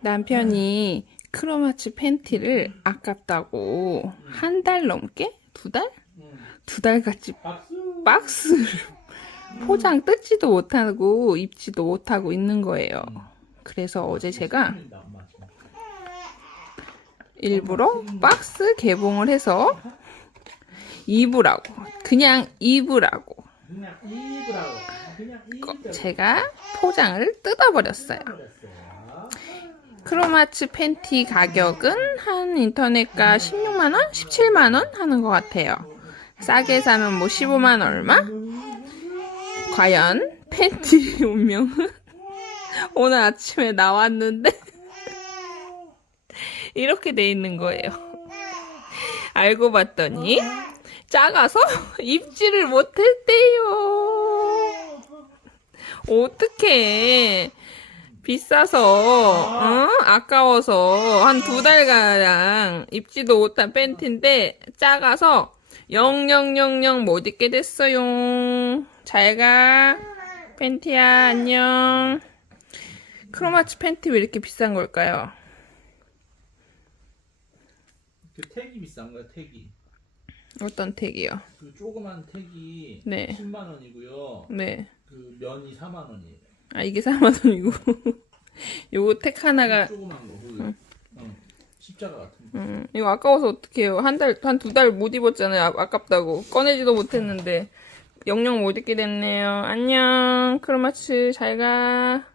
남편이 크로마치 팬티를 아깝다고 한 달 넘게? 두 달? 두 달같이. 박스를 포장 뜯지도 못하고 입지도 못하고 있는 거예요. 그래서 어제 제가. 일부러 박스 개봉을 해서 입으라고 그냥 입으라고 제가 포장을 뜯어버렸어요. 크로마츠 팬티 가격은 한 인터넷가 16만원? 17만원 하는 것 같아요. 싸게 사면 뭐 15만 얼마? 과연 팬티 운명은? 오늘 아침에 나왔는데 이렇게 돼 있는 거예요. 알고 봤더니 작아서 입지를 못했대요. 어떡해. 비싸서, 어? 아까워서 한 두 달가량 입지도 못한 팬티인데 작아서 0000 못 입게 됐어요. 잘 가. 팬티야, 안녕. 크로마치 팬티 왜 이렇게 비싼 걸까요? 그 택이 비싼 거야 택이. 어떤 택이요? 그 조그만 택이 네. 10만 원이고요. 네. 그 면이 4만 원이에요. 아, 이게 4만 원이고. 요거 택 하나가, 조그만 거. 그, 어, 십자가 같은 거. 음, 이거 아까워서 어떡해요. 한 달, 한 두 달 못 입었잖아요. 아, 아깝다고. 꺼내지도 못했는데. 영영 못 입게 됐네요. 안녕. 크로마츠 잘 가.